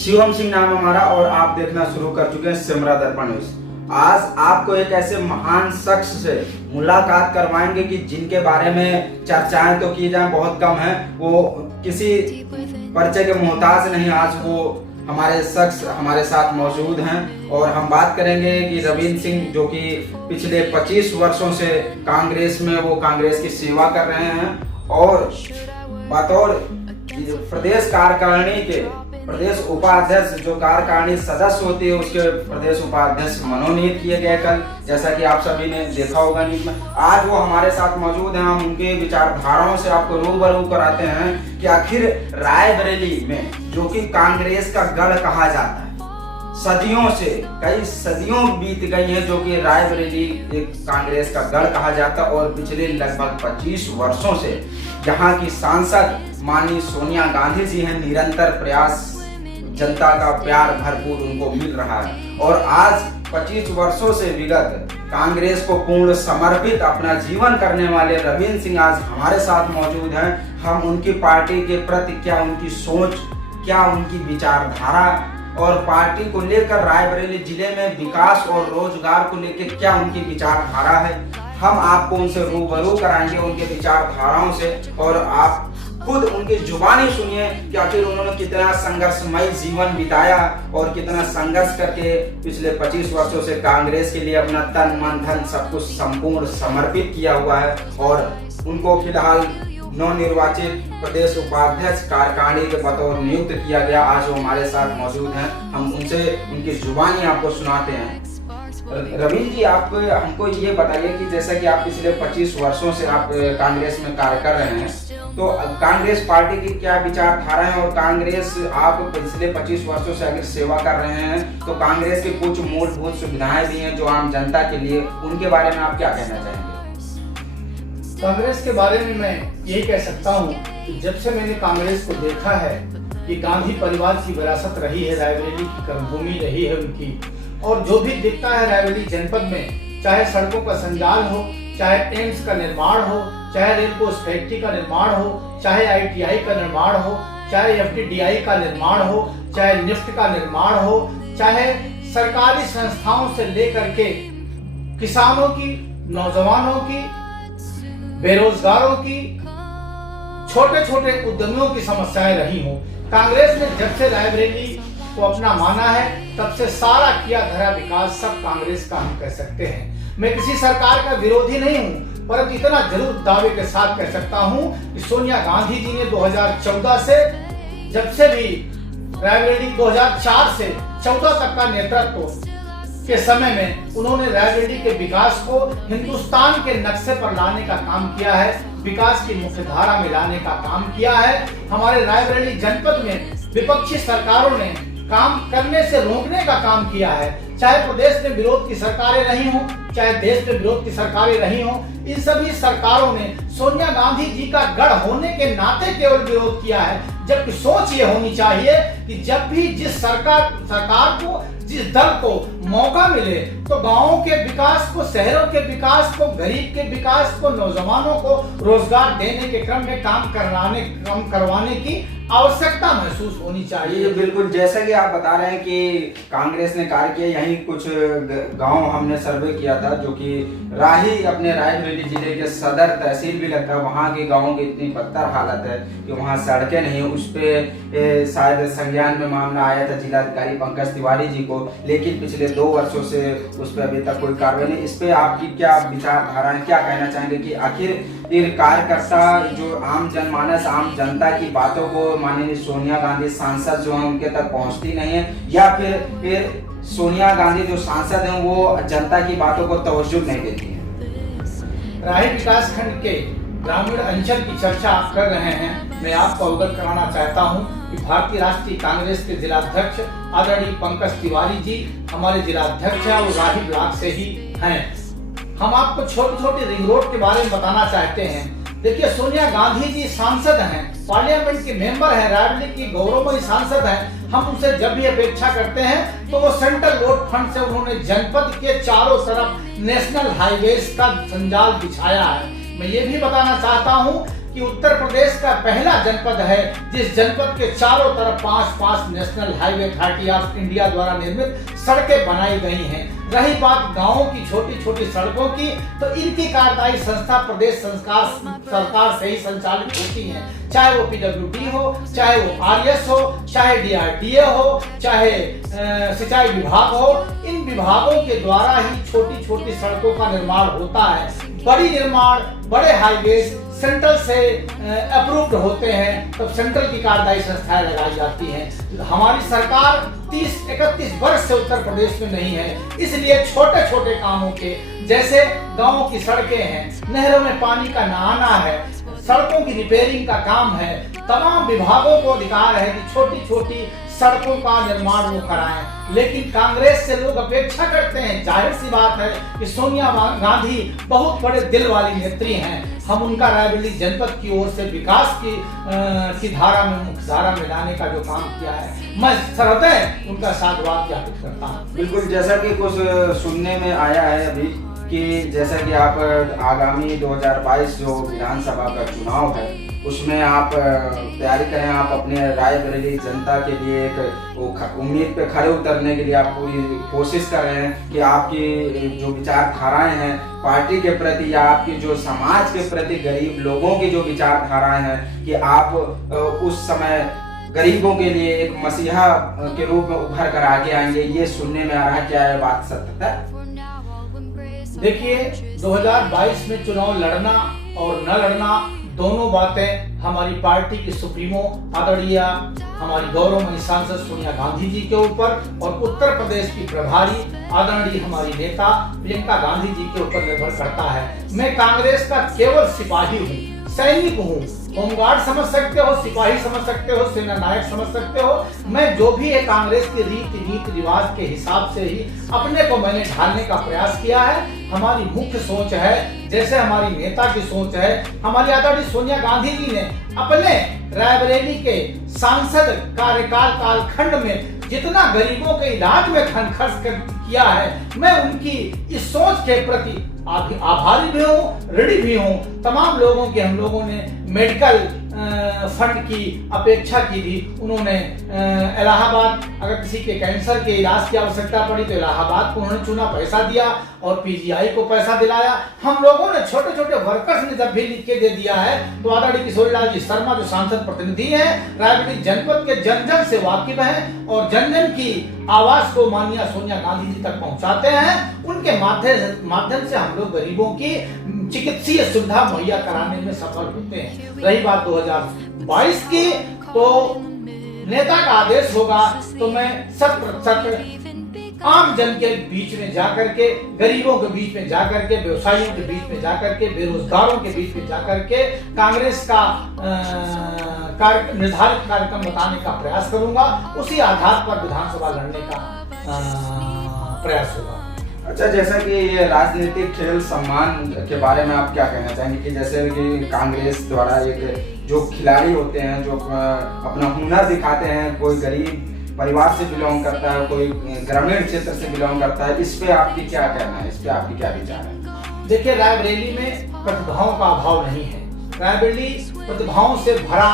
शिवम सिंह नाम हमारा और आप देखना शुरू कर चुके हैं सिमरा दर्पण न्यूज। आज आपको एक ऐसे महान शख्स से मुलाकात करवाएंगे कि जिनके बारे में चर्चाएं तो की जाए बहुत कम है, वो किसी परिचय के मोहताज नहीं। आज वो हमारे शख्स हमारे साथ मौजूद हैं और हम बात करेंगे कि रविंद्र सिंह जो कि पिछले 25 वर्षों से कांग्रेस में वो कांग्रेस की सेवा कर रहे हैं और बतौर प्रदेश कार्यकारिणी के प्रदेश उपाध्यक्ष जो कार्यकारिणी सदस्य होती है उसके प्रदेश उपाध्यक्ष मनोनीत किए गए कल, जैसा कि आप सभी ने देखा होगा न्यूज में। आज वो हमारे साथ मौजूद हैं, हम उनके विचारधाराओं से आपको रूबरू कराते हैं कि आखिर रायबरेली में जो कि कांग्रेस का गढ़ कहा जाता है, सदियों से कई सदियों बीत गई हैं जो कि रायबरेली एक कांग्रेस का गढ़ कहा जाता है और पिछले लगभग 25 वर्षों से यहाँ की सांसद माननीय सोनिया गांधी जी हैं। निरंतर प्रयास, जनता का प्यार भरपूर उनको मिल रहा है और आज 25 वर्षों से विगत कांग्रेस को पूर्ण समर्पित अपना जीवन करने वाले रविंद्र सिंह आज हमारे साथ मौजूद हैं। हम उनकी पार्टी के प्रति क्या उनकी सोच, क्या उनकी विचारधारा और पार्टी को लेकर रायबरेली जिले में विकास और रोजगार को लेकर क्या उनकी विचारधारा है, हम आपको उनसे रूबरू कराएंगे उनके विचारधाराओं से और आप खुद उनकी जुबानी सुनिए कि आखिर उन्होंने कितना संघर्षमय जीवन बिताया और कितना संघर्ष करके पिछले 25 वर्षों से कांग्रेस के लिए अपना तन मन धन सब कुछ संपूर्ण समर्पित किया हुआ है। और उनको फिलहाल नवनिर्वाचित प्रदेश उपाध्यक्ष कार्यकारिणी के बतौर नियुक्त किया गया। आज वो हमारे साथ मौजूद हैं, हम उनसे उनकी जुबानी आपको सुनाते हैं। रविंद्र जी, आप हमको ये बताइए कि जैसा कि आप पिछले 25 वर्षों से आप कांग्रेस में कार्य कर रहे हैं, तो कांग्रेस पार्टी की क्या विचारधारा है और कांग्रेस आप पिछले 25 वर्षों से अगर सेवा कर रहे हैं तो कांग्रेस की कुछ मूलभूत सुविधाएं भी हैं जो आम जनता के लिए, उनके बारे में आप क्या कहना चाहेंगे? कांग्रेस के बारे में मैं यही कह सकता हूँ कि जब से मैंने कांग्रेस को देखा है कि गांधी परिवार की विरासत रही है, रायबरेली की कर्मभूमि रही है उनकी, और जो भी दिखता है रायबरेली जनपद में, चाहे सड़कों का संजाल हो, चाहे एम्स का निर्माण हो, चाहे रेल कोच फैक्ट्री का निर्माण हो, चाहे ITI का निर्माण हो, चाहे FTDI का निर्माण हो, चाहे निफ्ट का निर्माण हो, चाहे सरकारी संस्थाओं से लेकर के किसानों की, नौजवानों की, बेरोजगारों की, छोटे छोटे उद्यमियों की समस्याएं रही हो, कांग्रेस ने जब से रायबरेली को अपना माना है तब से सारा किया धरा विकास सब कांग्रेस का हम कह सकते हैं। मैं किसी सरकार का विरोधी नहीं हूं, परंतु इतना जरूर दावे के साथ कह सकता हूं कि सोनिया गांधी जी ने 2014 से जब से भी रायबरेली 2004 से 14 तक का नेतृत्व के समय में उन्होंने रायबरेली के विकास को हिंदुस्तान के नक्शे पर लाने का काम किया है, विकास की मुख्य धारा में लाने का काम किया है। हमारे रायबरेली जनपद में विपक्षी सरकारों ने काम करने से रोकने का काम किया है, चाहे प्रदेश में विरोध की सरकारें रही हों, चाहे देश में विरोध की सरकारें रही हों, इन सभी सरकारों ने सोनिया गांधी जी का गढ़ होने के नाते केवल विरोध किया है। जबकि सोच ये होनी चाहिए कि जब भी जिस सरकार को, जिस दल को मौका मिले तो गांवों के विकास को, शहरों के विकास को, गरीब के विकास को, नौजवानों को रोजगार देने के क्रम में काम करवाने की आवश्यकता महसूस होनी चाहिए। बिल्कुल, जैसा कि आप बता रहे हैं कि कांग्रेस ने कार्य किया, यहीं कुछ गांव हमने सर्वे किया था जो कि राही अपने रायबरेली जिले के सदर तहसील भी लगता है, वहाँ के गाँवों की इतनी बदतर हालत है कि वहाँ सड़कें नहीं। उस पे शायद संज्ञान में मामला आया था जिलाधिकारी पंकज तिवारी जी को, लेकिन पिछले 2 वर्षों से उस पर अभी तक कोई कार्रवाई नहीं। इस पे आपकी क्या विचारधारा है, क्या कहना चाहेंगे कि आखिर कार्यकर्ता जो आम जनमानस, आम जनता की बातों को माननीय सोनिया गांधी सांसद जो है उनके तक पहुंचती नहीं है, या फिर सोनिया गांधी जो सांसद हैं वो जनता की बातों को तवज्जो नहीं देती है? राही विकास खंड के ग्रामीण अंचल की चर्चा आप कर रहे हैं, मैं आपको अवगत कराना चाहता हूं कि भारतीय राष्ट्रीय कांग्रेस के जिलाध्यक्ष आदरणीय पंकज तिवारी जी हमारे जिलाध्यक्ष हैं और राही ब्लॉक से ही हैं। हम आपको छोटी छोटी रिंग रोड के बारे में बताना चाहते हैं। देखिए, सोनिया गांधी जी सांसद हैं, पार्लियामेंट के मेंबर हैं, रायबरेली की गौरवमयी सांसद हैं। हम उनसे जब भी अपेक्षा करते हैं तो वो सेंट्रल रोड फंड से उन्होंने जनपद के चारों तरफ नेशनल हाईवेज का संजाल बिछाया है। मैं ये भी बताना चाहता हूँ कि उत्तर प्रदेश का पहला जनपद है जिस जनपद के चारों तरफ 5 national highway authority of India द्वारा निर्मित सड़कें बनाई गई हैं। रही बात गांवों की छोटी छोटी सड़कों की, तो इनकी कार्यदायी संस्था प्रदेश सरकार से ही संचालित होती है, चाहे वो PWD हो, चाहे वो RS हो, चाहे DRDA हो, चाहे सिंचाई विभाग हो। इन विभागों के द्वारा ही छोटी छोटी सड़कों का निर्माण होता है। बड़ी निर्माण, बड़े हाईवे सेंट्रल से अप्रूव्ड होते हैं, तब सेंट्रल की कार्यदायी संस्थाएं लगाई जाती हैं। हमारी सरकार 30-31 वर्ष से उत्तर प्रदेश में नहीं है, इसलिए छोटे छोटे कामों के, जैसे गांवों की सड़कें हैं, नहरों में पानी का नहाना है, सड़कों की रिपेयरिंग का काम है, तमाम विभागों को अधिकार है कि छोटी छोटी सड़कों का निर्माण वो कराएं। लेकिन कांग्रेस से लोग अपेक्षा करते हैं, जाहिर सी बात है कि सोनिया गांधी बहुत बड़े दिल वाली नेत्री हैं। हम उनका रायबरेली जनपद की ओर से विकास की धारा में, मुख्य धारा में लाने का जो काम किया है, मैं सहृदय उनका साधुवाद ज्ञापित करता हूँ। बिल्कुल, जैसा कि कुछ सुनने में आया है अभी कि जैसा कि आप आगामी 2022 जो विधानसभा का चुनाव है उसमें आप तैयारी करें, आप अपने रायबरेली जनता के लिए एक उम्मीद पे खड़े उतरने के लिए आप पूरी कोशिश कर रहे हैं कि आपकी जो विचारधाराएं हैं पार्टी के प्रति या आपकी जो समाज के प्रति गरीब लोगों की जो विचारधाराएं हैं कि आप उस समय गरीबों के लिए एक मसीहा के रूप में उभर कर आगे आएंगे, ये सुनने में आ रहा है। क्या ये बात सत्य है? देखिए, 2022 में चुनाव लड़ना और न लड़ना दोनों बातें हमारी पार्टी की सुप्रीमो आदरणीय हमारी गौरवमयी सांसद सोनिया गांधी जी के ऊपर और उत्तर प्रदेश की प्रभारी आदरणीय हमारी नेता प्रियंका गांधी जी के ऊपर निर्भर करता है। मैं कांग्रेस का केवल सिपाही हूँ, सैनिक हूँ। होमगार्ड समझ सकते हो, सिपाही समझ सकते हो, सेना नायक समझ सकते हो। मैं जो भी है कांग्रेस के रीति रिवाज के हिसाब से ही अपने को मैंने ढालने का प्रयास किया है। हमारी मुख्य सोच है, जैसे हमारी नेता की सोच है, हमारी आदरणीय सोनिया गांधी जी ने अपने रायबरेली के सांसद कार्यकाल कालखंड में जितना गरीबों के इलाज में धन खर्च किया है, मैं उनकी इस सोच के प्रति आभारी भी हूँ, ऋणी भी हूँ। तमाम लोगों के हम लोगों ने मेडिकल फंड की अपेक्षा की थी। उन्होंने इलाहाबाद, अगर किसी के कैंसर के इलाज की आवश्यकता पड़ी तो इलाहाबाद को उन्होंने चुना, पैसा दिया, और PGI को पैसा दिलाया। हम लोगों ने छोटे छोटे वर्कर्स ने जब भी लिख के दे दिया है, तो आदरणीय किशोरीलाल जी शर्मा जो सांसद प्रतिनिधि हैं, रायबरेली जनपद के जन जन से वाकिफ हैं और जन जन की आवाज को माननीय सोनिया गांधी जी तक पहुंचाते हैं। उनके माध्यम से हम लोग गरीबों की चिकित्सीय सुविधा मुहैया कराने में सफल होते हैं। रही बात 2022 की, तो नेता का आदेश होगा तो मैं 100% आम जन के बीच में जाकर के, गरीबों के बीच में जाकर के, व्यवसायियों के बीच में जाकर के, बेरोजगारों के बीच में जाकर के कांग्रेस का निर्धारित कार्यक्रम बताने का प्रयास करूंगा। उसी आधार पर विधानसभा लड़ने का प्रयास होगा। अच्छा, जैसा कि ये राजनीतिक खेल सम्मान के बारे में आप क्या कहना चाहेंगे कि जैसे कि कांग्रेस द्वारा एक जो खिलाड़ी होते हैं जो अपना हुनर दिखाते हैं, कोई गरीब परिवार से बिलोंग करता है, कोई ग्रामीण क्षेत्र से बिलोंग करता है, इस पे आपकी क्या कहना है, इस पे आपकी क्या विचार है? देखिए, रायबरेली में प्रतिभाओं का अभाव नहीं है। रायबरेली प्रतिभाओं से भरा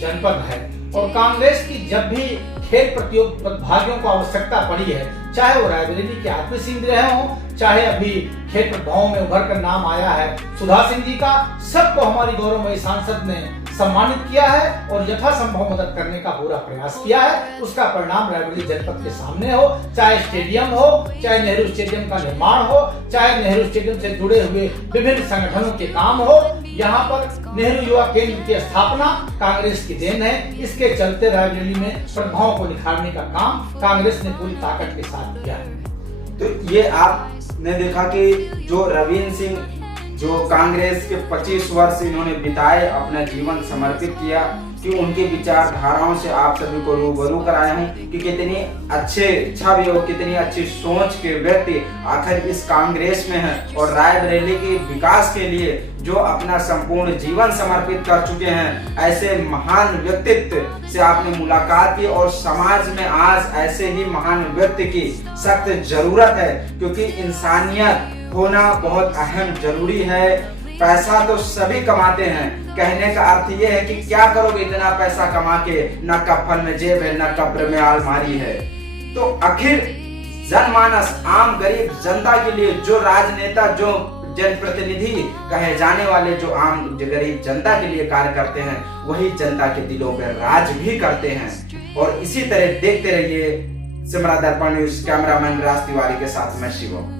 जनपद है और कांग्रेस की जब भी खेल प्रतिभागियों को आवश्यकता पड़ी है, चाहे वो रायबरेली के आत्मी सिंह रहे हों, चाहे अभी खेल प्रतिभाओं में उभर कर नाम आया है सुधा सिंह जी का, सबको हमारी गौरवमयी सांसद ने सम्मानित किया है और यथासंभव मदद करने का पूरा प्रयास किया है। उसका परिणाम रायबरेली जनपद के सामने हो, चाहे स्टेडियम हो, चाहे नेहरू स्टेडियम का निर्माण हो, चाहे नेहरू स्टेडियम से जुड़े हुए विभिन्न संगठनों के काम हो। यहाँ पर नेहरू युवा केंद्र की स्थापना कांग्रेस की देन है। इसके चलते रायबरेली में प्रतिभाओं को निखारने का काम कांग्रेस ने पूरी ताकत के साथ किया है। तो ये आपने देखा कि जो रवीन सिंह जो कांग्रेस के 25 वर्ष इन्होंने बिताए, अपना जीवन समर्पित किया, कि उनकी विचारधाराओं से आप सभी को रूबरू कराए हूँ कि कितनी अच्छे छवि और कितनी अच्छी सोच के व्यक्ति आखिर इस कांग्रेस में हैं और रायबरेली के विकास के लिए जो अपना संपूर्ण जीवन समर्पित कर चुके हैं। ऐसे महान व्यक्तित्व से आपने मुलाकात की और समाज में आज ऐसे ही महान व्यक्ति की सख्त जरूरत है, क्योंकि इंसानियत होना बहुत अहम जरूरी है। पैसा तो सभी कमाते हैं। कहने का अर्थ ये है कि क्या करोगे इतना पैसा कमा के, न कफन में जेब है, न कब्र में अलमारी है। तो आखिर जनमानस, आम गरीब जनता के लिए जो राजनेता, जो जनप्रतिनिधि कहे जाने वाले, जो आम गरीब जनता के लिए कार्य करते हैं, वही जनता के दिलों में राज भी करते हैं। और इसी तरह देखते रहिए सिमरा दर्पण न्यूज। कैमरामैन राज तिवारी के साथ मैं शिवम।